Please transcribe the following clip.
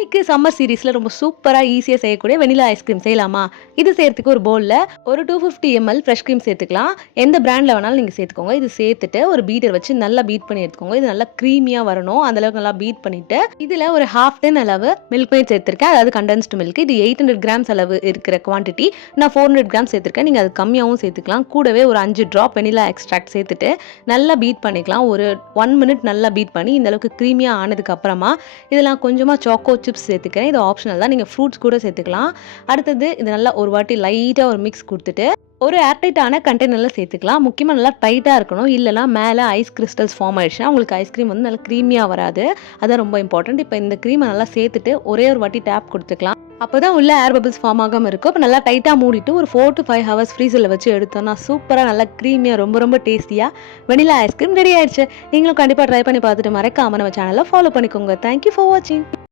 இன்னைக்கு சம்மர் சீரீஸ்ல ரொம்ப சூப்பரா ஈஸியா செய்யக்கூடிய வெனிலா ஐஸ்கிரீம் செய்யலாமா? இது செய்யறதுக்கு ஒரு பவுல்ல ஒரு 250 ml ஃப்ரெஷ் கிரீம் சேர்த்துக்கலாம். எந்த பிராண்ட்ல வேணாலும் நீங்க சேர்த்துக்கோங்க. இது சேர்த்துட்டு ஒரு பீட்டர் வச்சு நல்லா பீட் பண்ணி எடுத்துக்கோங்க. இது நல்லா கிரீமியா வரணும். அந்த அளவுக்கு நல்லா பீட் பண்ணிட்டு இதுல ஒரு 1/2 tin அளவு மில்க் மேட் சேர்த்திருக்கேன். அதாவது கண்டென்ஸ்டு மில்க். இது 800 கிராம்ஸ் அளவு இருக்கிற குவாண்டிட்டி. நான் 400 கிராம் சேர்த்திருக்கேன். நீங்க அது கம்மியாவும் சேர்த்துக்கலாம். கூடவே ஒரு 5 டிராப் வெனிலா எக்ஸ்ட்ராக்ட் சேர்த்துட்டு நல்லா பீட் பண்ணிக்கலாம். ஒரு 1 மினிட் நல்லா பீட் பண்ணி இந்த அளவுக்கு கிரீமியா ஆனதுக்கு அப்புறமா இதெல்லாம் கொஞ்சமா சாக்கோ சிப்ஸ் சேர்த்துக்கிறேன். இது ஆப்ஷனல் தான். நீங்க ஃப்ரூட்ஸ் கூட சேர்த்துக்கலாம். அடுத்தது இது நல்லா ஒரு வாட்டி லைட்டா ஒரு மிக்ஸ் குடுத்துட்டு ஒரு ஏர்டைட்டான கண்டெய்னர்ல சேர்த்துக்கலாம். முக்கியமா நல்லா டைட்டா இருக்கணும். இல்லனா மேல ஐஸ் கிறிஸ்டல்ஸ் ஃபார்ம் ஆயிடுச்சுனா உங்களுக்கு ஐஸ்கிரீம் வந்து நல்லா கிரீமியா வராது. அதான் ரொம்ப இம்பார்ட்டன்ட். இப்போ இந்த கிரீமை நல்லா சேர்த்துட்டு ஒரே ஒரு வாட்டி டேப் கொடுத்துக்கலாம். அப்பதான் உள்ள ஏர் பபிள்ஸ் ஃபார்ம் ஆகாம இருக்கும். இப்போ நல்லா டைட்டா மூடிட்டு ஒரு 4 to 5 ஹவர்ஸ் ஃப்ரீசர்ல வச்சு எடுத்தோம்னா சூப்பரா நல்லா கிரீமியா ரொம்ப ரொம்ப டேஸ்டியா வெனிலா ஐஸ்கிரீம் ரெடி ஆயிடுச்சு. நீங்களும் கண்டிப்பா ட்ரை பண்ணி பார்த்துட்டு மறக்காம நம்ம சேனலை ஃபாலோ பண்ணிக்கோங்க. தேங்க்யூ ஃபார் வாட்சிங்.